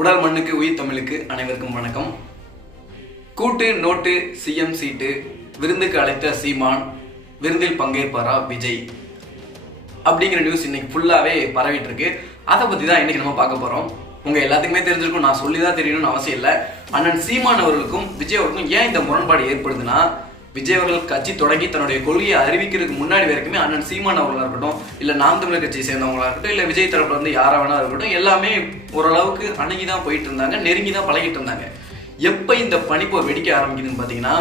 உடல் மண்ணுக்கு உயிர் தமிழுக்கு அனைவருக்கும் வணக்கம். கூட்டு நோட்டு சிஎம் சீட்டு, விருந்துக்கு அழைத்த சீமான், விருந்தில் பங்கேற்பாரா விஜய் அப்படிங்கிற நியூஸ் இன்னைக்கு ஃபுல்லாவே பரவிட்டு இருக்கு. அதை பத்தி தான் இன்னைக்கு நம்ம பார்க்க போறோம். உங்க எல்லாத்துக்குமே தெரிஞ்சிருக்கும், நான் சொல்லிதான் தெரியணும்னு அவசியம் இல்லை. அண்ணன் சீமான் அவர்களுக்கும் விஜய் அவர்களுக்கும் ஏன் இந்த முரண்பாடு ஏற்படுதுன்னா, விஜய் அவர்கள் கட்சி தொடங்கி தன்னுடைய கொள்கையை அறிவிக்கிறதுக்கு முன்னாடி வரைக்குமே அண்ணன் சீமான் அவர்களாக இருக்கட்டும், இல்லை நாம் தமிழர் கட்சியை சேர்ந்தவங்களா இருக்கட்டும், இல்லை விஜய் தரப்புல வந்து யாரா வேணா இருக்கட்டும், எல்லாமே ஓரளவுக்கு அணுகி தான் போயிட்டு இருந்தாங்க, நெருங்கி தான் பழகிட்டு இருந்தாங்க. எப்போ இந்த பனிப்போர் வெடிக்க ஆரம்பிக்குதுன்னு பார்த்தீங்கன்னா,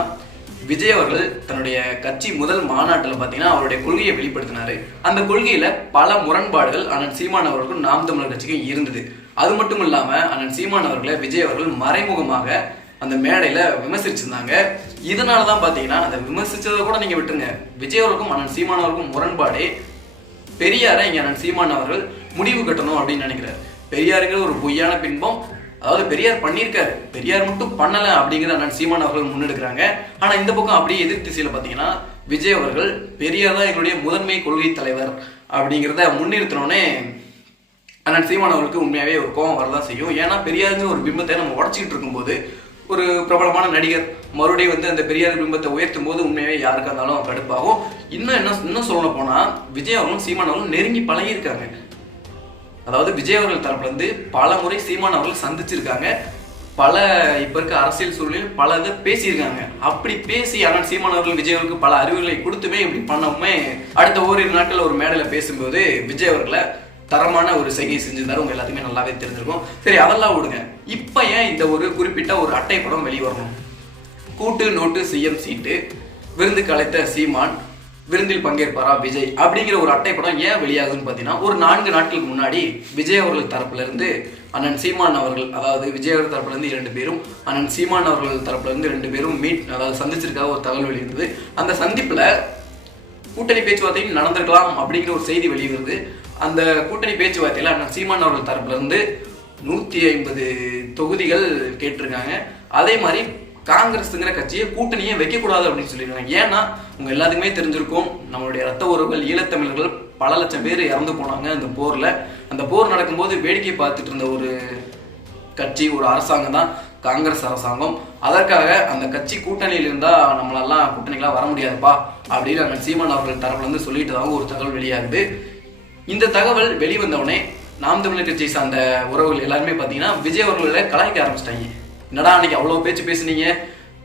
விஜய் அவர்கள் தன்னுடைய கட்சி முதல் மாநாட்டில் பார்த்தீங்கன்னா அவருடைய கொள்கையை வெளிப்படுத்தினாரு. அந்த கொள்கையில பல முரண்பாடுகள் அண்ணன் சீமான் அவர்களுக்கும் நாம் தமிழர் கட்சிக்கும் இருந்தது. அது மட்டும் இல்லாம அண்ணன் சீமான் அவர்களை விஜய் அவர்கள் மறைமுகமாக அந்த மேடையில விமர்சிச்சிருந்தாங்க. இதனாலதான் பாத்தீங்கன்னா, அந்த விமர்சிச்சதை கூட நீங்க விட்டுருங்க, விஜய் அவர்களுக்கும் அண்ணன் சீமான் அவர்களுக்கும் முரண்பாடே பெரியாரை இங்க அண்ணன் சீமான் அவர்கள் முடிவு கட்டணும் அப்படின்னு நினைக்கிறார். பெரியாருங்கிற ஒரு பொய்யான பின்பம், அதாவது பெரியார் பண்ணியிருக்காரு, பெரியார் மட்டும் பண்ணல அப்படிங்கிற அண்ணன் சீமான் அவர்கள் முன்னெடுக்கிறாங்க. ஆனா இந்த பக்கம் அப்படியே எதிர் திசையில பாத்தீங்கன்னா, விஜய் அவர்கள் பெரியார் தான் எங்களுடைய முதன்மை கொள்கை தலைவர் அப்படிங்கிறத முன்னிறுத்தினோடனே அண்ணன் சீமான் அவர்களுக்கு உண்மையாவே ஒரு கோபம் வரதான் செய்யும். ஏன்னா பெரியாருங்கிற ஒரு பிம்பத்தை நம்ம உடச்சிக்கிட்டு இருக்கும்போது ஒரு பிரபலமான நடிகர் மறுபடியும் வந்து அந்த பெரியார் பிம்பத்தை உயர்த்தும் போது உண்மையாவே யாருக்கா இருந்தாலும் கடுப்பாகும். இன்னும் சொல்ல போனா, விஜய் அவர்களும் சீமான் அவர்களும் நெருங்கி பழகியிருக்காங்க. அதாவது விஜய் அவர்கள் தரப்புல இருந்து பல முறை சீமான் அவர்கள் சந்திச்சிருக்காங்க. பல இப்ப இருக்க அரசியல் சூழலில் பல இதை பேசியிருக்காங்க. அப்படி பேசி ஆனால் சீமான் அவர்கள் விஜய் அவர்களுக்கு பல அறிவுகளை கொடுத்துமே இப்படி பண்ணவுமே அடுத்த ஓரிரு நாட்கள் ஒரு மேடையில பேசும்போது விஜய் அவர்களை தரமான ஒரு செய்கை செஞ்சிருந்தாரு. உங்க எல்லாத்துக்குமே நல்லாவே தெரிஞ்சிருக்கும். சரி, அதெல்லாம் விடுங்க. இப்ப ஏன் இந்த ஒரு குறிப்பிட்ட ஒரு அட்டை படம் வெளிவரணும்? கூட்டு நோட்டு சிஎம் சீட்டு, விருந்துக்கு அழைத்த சீமான், விருந்தில் பங்கேற்பாரா விஜய் அப்படிங்கிற ஒரு அட்டை படம் ஏன் வெளியாகுதுன்னு பார்த்தீங்கன்னா, ஒரு 4 நாட்களுக்கு முன்னாடி விஜய் அவர்கள் தரப்புல இருந்து அண்ணன் சீமான் அவர்கள், அதாவது விஜய் அவர்கள் தரப்புல இருந்து 2 பேரும், அண்ணன் சீமான் அவர்கள் தரப்புல இருந்து 2 பேரும் அதாவது சந்திச்சிருக்காக ஒரு தகவல் வெளியிருந்தது. அந்த சந்திப்புல கூட்டணி பேச்சுவார்த்தையில் நடந்திருக்கலாம் அப்படிங்கிற ஒரு செய்தி வெளிவருது. அந்த கூட்டணி பேச்சுவார்த்தையில அண்ணன் சீமான் அவர்கள் தரப்புல இருந்து 150 தொகுதிகள் கேட்டிருக்காங்க. அதே மாதிரி காங்கிரஸ்ங்கிற கட்சியை கூட்டணியே வைக்கக்கூடாது அப்படின்னு சொல்லியிருக்காங்க. ஏன்னா உங்க எல்லாத்துக்குமே தெரிஞ்சிருக்கும், நம்மளுடைய ரத்த உறவுகள் ஈழத்தமிழர்கள் பல லட்சம் பேர் இறந்து போனாங்க அந்த போர்ல. அந்த போர் நடக்கும்போது வேடிக்கை பார்த்துட்டு இருந்த ஒரு கட்சி, ஒரு அரசாங்கம் தான் காங்கிரஸ் அரசாங்கம். அதற்காக அந்த கட்சி கூட்டணியில் இருந்தா நம்மளெல்லாம் கூட்டணிகளாக வர முடியாதுப்பா அப்படின்னு அண்ணன் சீமான் அவர்கள் தரப்புல இருந்து சொல்லிட்டு ஒரு தகவல் வெளியாகுது. இந்த தகவல் வெளிவந்தவுடனே நாம் தமிழர் கட்சியை சார்ந்த உறவுகள் எல்லாருமே பார்த்தீங்கன்னா விஜய் அவர்களை கலாய்க்க ஆரம்பிச்சிட்டாங்க. என்னடா அன்னைக்கு அவ்வளோ பேச்சு பேசுனீங்க,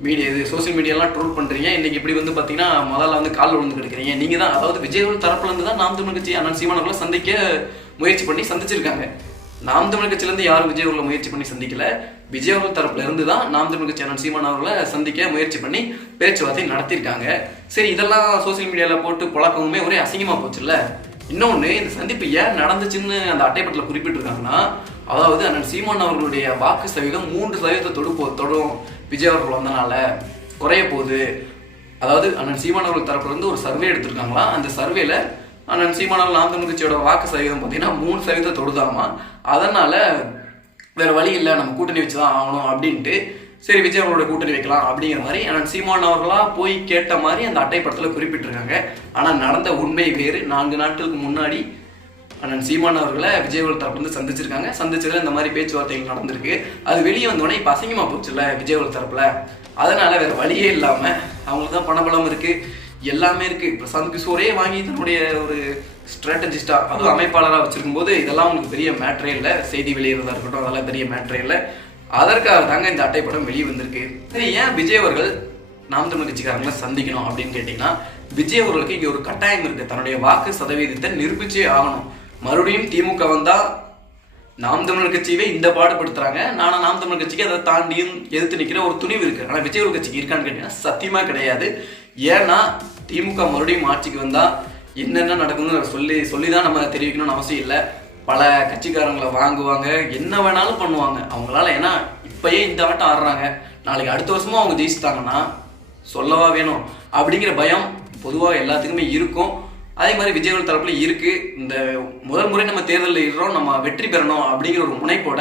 மீடியா இது சோசியல் மீடியாலாம் ட்ரோல் பண்ணுறீங்க, இன்னைக்கு இப்படி வந்து பார்த்தீங்கன்னா முதல்ல வந்து காலில் விழுந்து கிடைக்கிறீங்க நீங்கள் தான். அதாவது விஜய் அவர்கள் தரப்புல இருந்து தான் நாம் தமிழர் கட்சி அண்ணன் சீமான் அவர்களை சந்திக்க முயற்சி பண்ணி சந்திச்சிருக்காங்க. நாம் தமிழர் கட்சியிலேருந்து யாரும் விஜய் அவர்களை முயற்சி பண்ணி சந்திக்கல. விஜய் அவர்கள் தரப்புல இருந்து தான் நாம் தமிழர் கட்சி அண்ணன் சீமான் அவர்களை சந்திக்க முயற்சி பண்ணி பேச்சுவார்த்தை நடத்தியிருக்காங்க. சரி, இதெல்லாம் சோசியல் மீடியாவில் போட்டு பழக்கமுமே ஒரே அசிங்கமாக போச்சுல்ல. இன்னொன்று, இந்த சந்திப்பு ஏன் நடந்துச்சுன்னு அந்த அட்டைப்பட்டில் குறிப்பிட்டிருக்காங்கன்னா, அதாவது அண்ணன் சீமான் அவர்களுடைய வாக்கு சதவீதம் 3% தொடும் விஜய் அவர்கள் வந்தனால குறைய போகுது. அதாவது அண்ணன் சீமான் அவர்கள் தரப்புல இருந்து ஒரு சர்வே எடுத்திருக்காங்களா. அந்த சர்வேல அண்ணன் சீமான் அவர்கள் நாம் தமிழ் கட்சியோட வாக்கு சதவீதம் பார்த்தீங்கன்னா 3% தொடுதாமா. அதனால வேற வழி இல்லை, நம்ம கூட்டணி வச்சுதான் ஆகணும் அப்படின்ட்டு சரி விஜய் அவர்களோட கூட்டணி வைக்கலாம் அப்படிங்கிற மாதிரி அண்ணன் சீமான் அவர்களா போய் கேட்ட மாதிரி அந்த அட்டைப்படத்தில் குறிப்பிட்டிருக்காங்க. ஆனால் நடந்த உண்மை வேறு. 4 நாட்களுக்கு முன்னாடி அண்ணன் சீமான் அவர்களை விஜய் அவர்கள் தரப்புல இருந்து சந்திச்சிருக்காங்க. சந்திச்சதுல இந்த மாதிரி பேச்சுவார்த்தைகள் நடந்திருக்கு. அது வெளியே வந்தோடனே இப்போ அசிங்கமா போச்சுல்ல விஜய் அவர்கள் தரப்புல. அதனால வேற வழியே இல்லாம அவங்களுக்கு தான் பணபலம் இருக்கு, எல்லாமே இருக்கு. பிரசாந்த் கிஷோரே வாங்கி தன்னுடைய ஒரு ஸ்ட்ராட்டஜிஸ்டா, அதுவும் அமைப்பாளராக வச்சிருக்கும் போது இதெல்லாம் உங்களுக்கு பெரிய மேட்ரே இல்லை. செய்தி வெளியிடுறதா இருக்கட்டும், அதெல்லாம் பெரிய மேட்ரே இல்லை. அதற்காக தாங்க இந்த அட்டைப்படம் வெளியே வந்திருக்கு. சரி, ஏன் விஜய் அவர்கள் நாம் தமிழ் கட்சிக்காரங்களை சந்திக்கணும் அப்படின்னு கேட்டீங்கன்னா, விஜய் அவர்களுக்கு இங்கே ஒரு கட்டாயம் இருக்கு. தன்னுடைய வாக்கு சதவீதத்தை நிரூபிச்சே ஆகணும். மறுபடியும் திமுக வந்தா நாம் தமிழர் கட்சியவே இந்த பாடுபடுத்துறாங்க. நானும் நாம் தமிழர் கட்சிக்கு அதை தாண்டியும் எதிர்த்து நிற்கிற ஒரு துணிவு இருக்கு. ஆனால் விஜய் அவர்கள் கட்சிக்கு இருக்கான்னு கேட்டீங்கன்னா சத்தியமா கிடையாது. ஏன்னா திமுக மறுபடியும் ஆட்சிக்கு வந்தா என்னென்ன நடக்கும்னு சொல்லிதான் நம்ம தெரிவிக்கணும்னு அவசியம் இல்லை. பல கட்சிக்காரங்களை வாங்குவாங்க, என்ன வேணாலும் பண்ணுவாங்க அவங்களால. ஏன்னா இப்பயே இந்த ஆட்டம் ஆடுறாங்க, நாளைக்கு அடுத்த வருஷமும் அவங்க ஜெயிச்சுட்டாங்கன்னா சொல்லவா வேணும் அப்படிங்கிற பயம் பொதுவாக எல்லாத்துக்குமே இருக்கும். அதே மாதிரி விஜய் அவர்கள் தரப்புல இருக்கு. இந்த முதல் முறை நம்ம தேர்தலில் இருக்கிறோம், நம்ம வெற்றி பெறணும் அப்படிங்கிற ஒரு முனைப்போட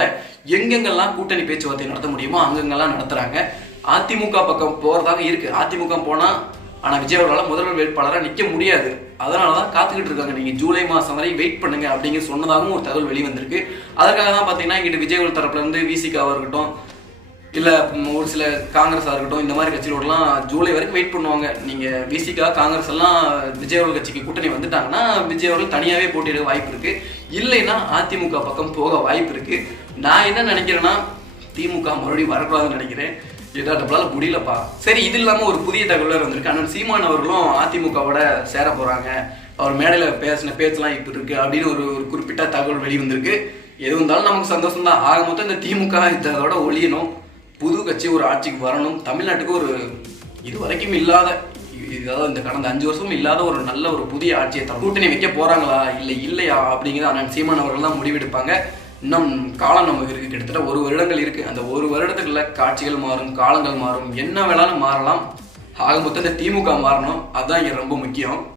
எங்கெங்கெல்லாம் கூட்டணி பேச்சுவார்த்தை நடத்த முடியுமோ அங்கெங்கெல்லாம் நடத்துறாங்க. அதிமுக பக்கம் போறதாக இருக்கு. அதிமுக போனா ஆனா விஜய் அவர்களால் முதல்வர் வேட்பாளராக நிற்க முடியாது. அதனால தான் காத்துக்கிட்டு இருக்காங்க. நீங்க ஜூலை மாதம் வரை வெயிட் பண்ணுங்க அப்படிங்கிற சொன்னதாகவும் ஒரு தகவல் வெளிவந்திருக்கு. அதற்காக தான் பார்த்தீங்கன்னா இங்கிட்டு விஜய் தரப்புல இருந்து விசிகாவாக இருக்கட்டும், இல்லை ஒரு சில காங்கிரஸாக இருக்கட்டும், இந்த மாதிரி கட்சிகளோடலாம் ஜூலை வரைக்கும் வெயிட் பண்ணுவாங்க. நீங்கள் விசிகா காங்கிரஸ் எல்லாம் விஜய் அவர்கள் கட்சிக்கு கூட்டணி வந்துட்டாங்கன்னா விஜய் அவர்கள் தனியாகவே போட்டியிட வாய்ப்பு இருக்கு. இல்லைன்னா அதிமுக பக்கம் போக வாய்ப்பு இருக்கு. நான் என்ன நினைக்கிறேன்னா திமுக மறுபடியும் வரக்கூடாதுன்னு நினைக்கிறேன். ஏதோ நம்மளால முடியலப்பா. சரி, இது இல்லாமல் ஒரு புதிய தகவல் வந்திருக்கு. அண்ணன் சீமான் அவர்களும் அதிமுகவோட சேர போறாங்க, அவர் மேடையில் பேசின பேச்செல்லாம் இப்போ இருக்கு அப்படின்னு ஒரு குறிப்பிட்ட தகவல் வெளிவந்திருக்கு. எது இருந்தாலும் நமக்கு சந்தோஷம் தான். ஆக மொத்தம் இந்த திமுக இதோட ஒழியணும், புது கட்சி ஒரு ஆட்சிக்கு வரணும். தமிழ்நாட்டுக்கு ஒரு இது வரைக்கும் இல்லாத, இதாவது இந்த கடந்த 5 வருஷமும் இல்லாத ஒரு நல்ல ஒரு புதிய ஆட்சியை கூட்டணி வைக்க போறாங்களா இல்லையா அப்படிங்கிறத அண்ணன் சீமான் அவர்கள் தான் முடிவெடுப்பாங்க. இன்னும் காலம் நமக்கு இருக்கு, கிட்டத்தட்ட 1 வருடங்கள் இருக்கு. அந்த 1 வருடத்துக்குள்ள காட்சிகள் மாறும், காலங்கள் மாறும், என்ன வேணாலும் மாறலாம். ஆக மொத்தம் இந்த திமுக மாறணும், அதுதான் இங்க ரொம்ப முக்கியம்.